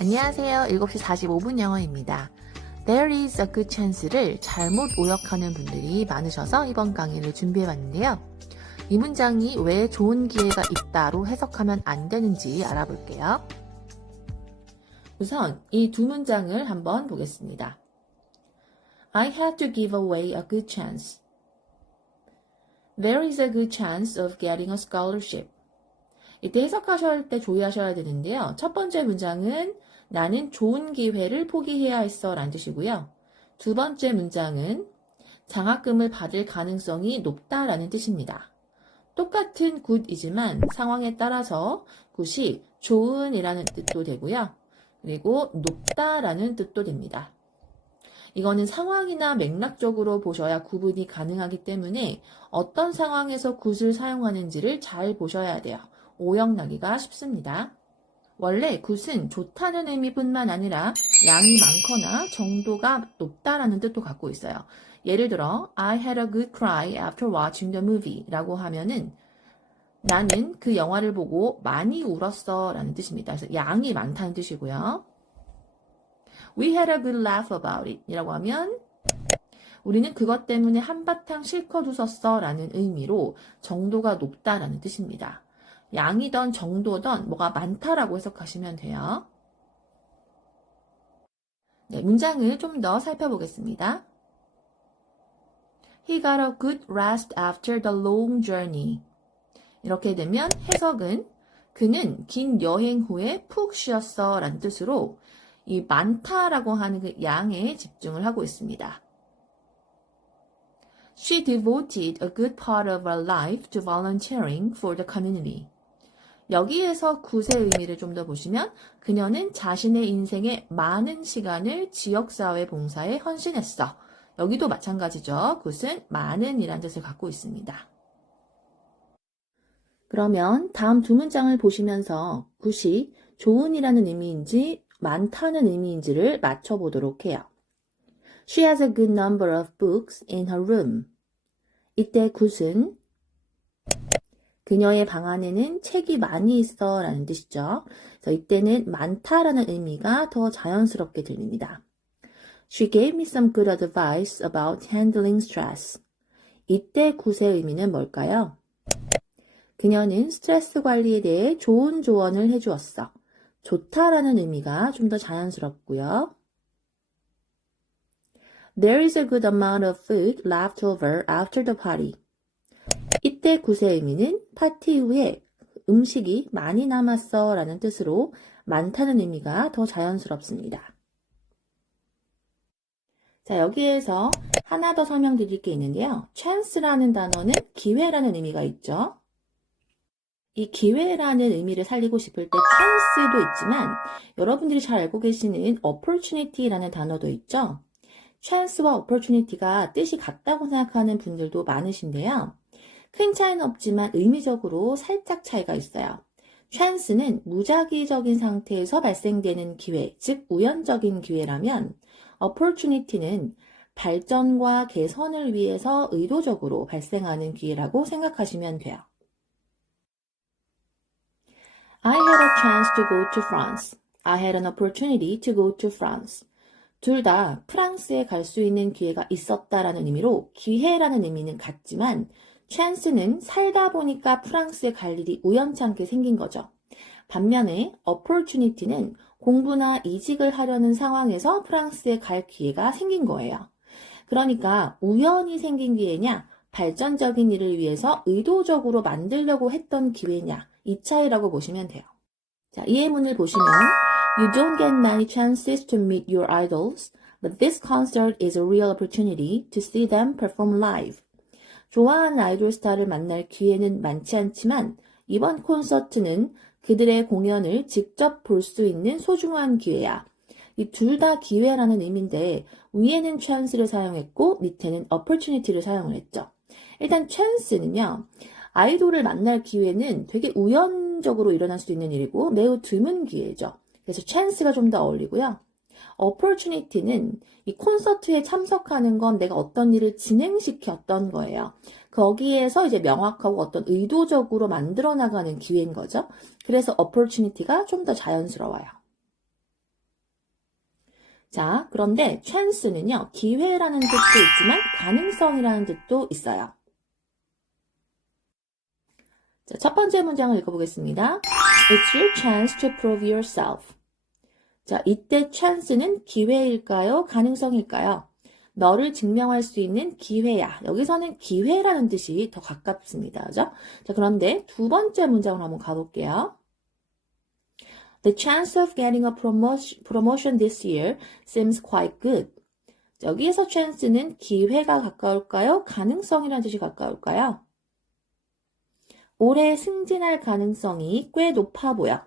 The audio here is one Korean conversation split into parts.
안녕하세요. 7시 45분 영어입니다. There is a good chance를 잘못 오역하는 분들이 많으셔서 이번 강의를 준비해봤는데요. 이 문장이 왜 좋은 기회가 있다로 해석하면 안 되는지 알아볼게요. 우선 이 두 문장을 한번 보겠습니다. I had to give away a good chance. There is a good chance of getting a scholarship. 이때 해석하실 때 주의하셔야 되는데요. 첫 번째 문장은 나는 좋은 기회를 포기해야 했어 라는 뜻이고요. 두 번째 문장은 장학금을 받을 가능성이 높다라는 뜻입니다. 똑같은 good이지만 상황에 따라서 good이 좋은이라는 뜻도 되고요. 그리고 높다라는 뜻도 됩니다. 이거는 상황이나 맥락적으로 보셔야 구분이 가능하기 때문에 어떤 상황에서 good을 사용하는지를 잘 보셔야 돼요. 오역나기가 쉽습니다. 원래 good은 좋다는 의미뿐만 아니라 양이 많거나 정도가 높다라는 뜻도 갖고 있어요. 예를 들어 I had a good cry after watching the movie 라고 하면은 나는 그 영화를 보고 많이 울었어 라는 뜻입니다. 그래서 양이 많다는 뜻이고요. We had a good laugh about it 이라고 하면 우리는 그것 때문에 한바탕 실컷 웃었어 라는 의미로 정도가 높다라는 뜻입니다. 양이던 정도던 뭐가 많다라고 해석하시면 돼요. 네, 문장을 좀 더 살펴보겠습니다. He got a good rest after the long journey. 이렇게 되면 해석은 그는 긴 여행 후에 푹 쉬었어 라는 뜻으로 이 많다라고 하는 그 양에 집중을 하고 있습니다. She devoted a good part of her life to volunteering for the community. 여기에서 굿의 의미를 좀 더 보시면 그녀는 자신의 인생의 많은 시간을 지역사회 봉사에 헌신했어. 여기도 마찬가지죠. 굿은 많은 이란 뜻을 갖고 있습니다. 그러면 다음 두 문장을 보시면서 굿이 좋은이라는 의미인지 많다는 의미인지를 맞춰보도록 해요. She has a good number of books in her room. 이때 굿은 그녀의 방 안에는 책이 많이 있어 라는 뜻이죠. 그래서 이때는 많다라는 의미가 더 자연스럽게 들립니다. She gave me some good advice about handling stress. 이때 굿의 의미는 뭘까요? 그녀는 스트레스 관리에 대해 좋은 조언을 해주었어. 좋다라는 의미가 좀 더 자연스럽고요. There is a good amount of food left over after the party. 이때 굿의 의미는 파티 후에 음식이 많이 남았어 라는 뜻으로 많다는 의미가 더 자연스럽습니다. 자, 여기에서 하나 더 설명드릴 게 있는데요. chance라는 단어는 기회라는 의미가 있죠. 이 기회라는 의미를 살리고 싶을 때 chance도 있지만 여러분들이 잘 알고 계시는 opportunity라는 단어도 있죠. chance와 opportunity가 뜻이 같다고 생각하는 분들도 많으신데요. 큰 차이는 없지만 의미적으로 살짝 차이가 있어요. chance는 무작위적인 상태에서 발생되는 기회, 즉 우연적인 기회라면 opportunity는 발전과 개선을 위해서 의도적으로 발생하는 기회라고 생각하시면 돼요. I had a chance to go to France. I had an opportunity to go to France. 둘 다 프랑스에 갈 수 있는 기회가 있었다라는 의미로 기회라는 의미는 같지만 chance는 살다 보니까 프랑스에 갈 일이 우연찮게 생긴 거죠. 반면에 opportunity는 공부나 이직을 하려는 상황에서 프랑스에 갈 기회가 생긴 거예요. 그러니까 우연히 생긴 기회냐, 발전적인 일을 위해서 의도적으로 만들려고 했던 기회냐, 이 차이라고 보시면 돼요. 자, 이 예문을 보시면 You don't get many chances to meet your idols, but this concert is a real opportunity to see them perform live. 좋아하는 아이돌 스타를 만날 기회는 많지 않지만 이번 콘서트는 그들의 공연을 직접 볼 수 있는 소중한 기회야. 이 둘 다 기회라는 의미인데 위에는 chance를 사용했고 밑에는 opportunity를 사용을 했죠. 일단 chance는요. 아이돌을 만날 기회는 되게 우연적으로 일어날 수 있는 일이고 매우 드문 기회죠. 그래서 chance가 좀 더 어울리고요. opportunity는 이 콘서트에 참석하는 건 내가 어떤 일을 진행시켰던 거예요. 거기에서 이제 명확하고 어떤 의도적으로 만들어 나가는 기회인 거죠. 그래서 opportunity가 좀 더 자연스러워요. 자, 그런데 chance는요, 기회라는 뜻도 있지만 가능성이라는 뜻도 있어요. 자, 첫 번째 문장을 읽어보겠습니다. It's your chance to prove yourself. 자, 이때 chance는 기회일까요? 가능성일까요? 너를 증명할 수 있는 기회야. 여기서는 기회라는 뜻이 더 가깝습니다. 그죠? 자, 그런데 두 번째 문장으로 한번 가볼게요. The chance of getting a promotion this year seems quite good. 여기에서 chance는 기회가 가까울까요? 가능성이라는 뜻이 가까울까요? 올해 승진할 가능성이 꽤 높아 보여.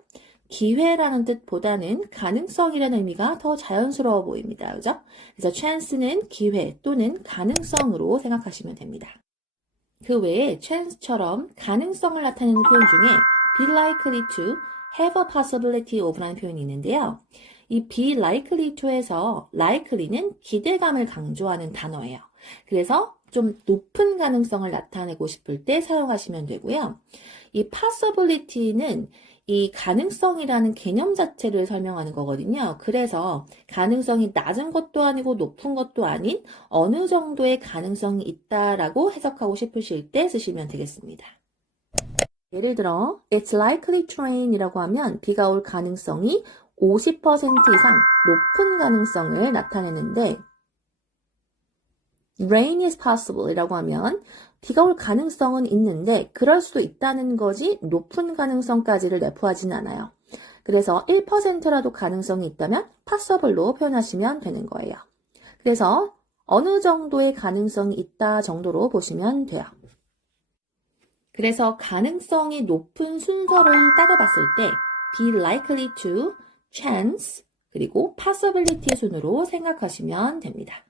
기회라는 뜻보다는 가능성이라는 의미가 더 자연스러워 보입니다. 그죠? 그래서 chance는 기회 또는 가능성으로 생각하시면 됩니다. 그 외에 chance처럼 가능성을 나타내는 표현 중에 be likely to have a possibility of라는 표현이 있는데요. 이 be likely to에서 likely는 기대감을 강조하는 단어예요. 그래서 좀 높은 가능성을 나타내고 싶을 때 사용하시면 되고요. 이 possibility는 이 가능성이라는 개념 자체를 설명하는 거거든요. 그래서 가능성이 낮은 것도 아니고 높은 것도 아닌 어느 정도의 가능성이 있다라고 해석하고 싶으실 때 쓰시면 되겠습니다. 예를 들어 It's likely to rain 이라고 하면 비가 올 가능성이 50% 이상 높은 가능성을 나타내는데 Rain is possible 이라고 하면 비가 올 가능성은 있는데 그럴 수도 있다는 거지 높은 가능성까지를 내포하진 않아요. 그래서 1%라도 가능성이 있다면 possible로 표현하시면 되는 거예요. 그래서 어느 정도의 가능성이 있다 정도로 보시면 돼요. 그래서 가능성이 높은 순서를 따져봤을 때 be likely to, chance, 그리고 possibility 순으로 생각하시면 됩니다.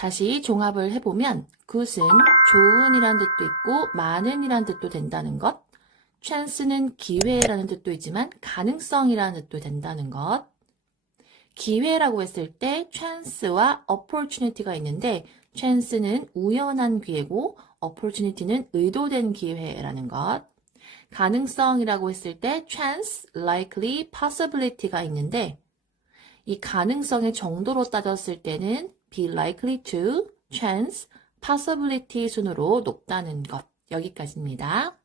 다시 종합을 해보면 good은 좋은이라는 뜻도 있고 많은이라는 뜻도 된다는 것, chance는 기회라는 뜻도 있지만 가능성이라는 뜻도 된다는 것, 기회라고 했을 때 chance와 opportunity가 있는데 chance는 우연한 기회고 opportunity는 의도된 기회라는 것, 가능성이라고 했을 때 chance, likely, possibility가 있는데 이 가능성의 정도로 따졌을 때는 be likely to, chance, possibility 순으로 높다는 것. 여기까지입니다.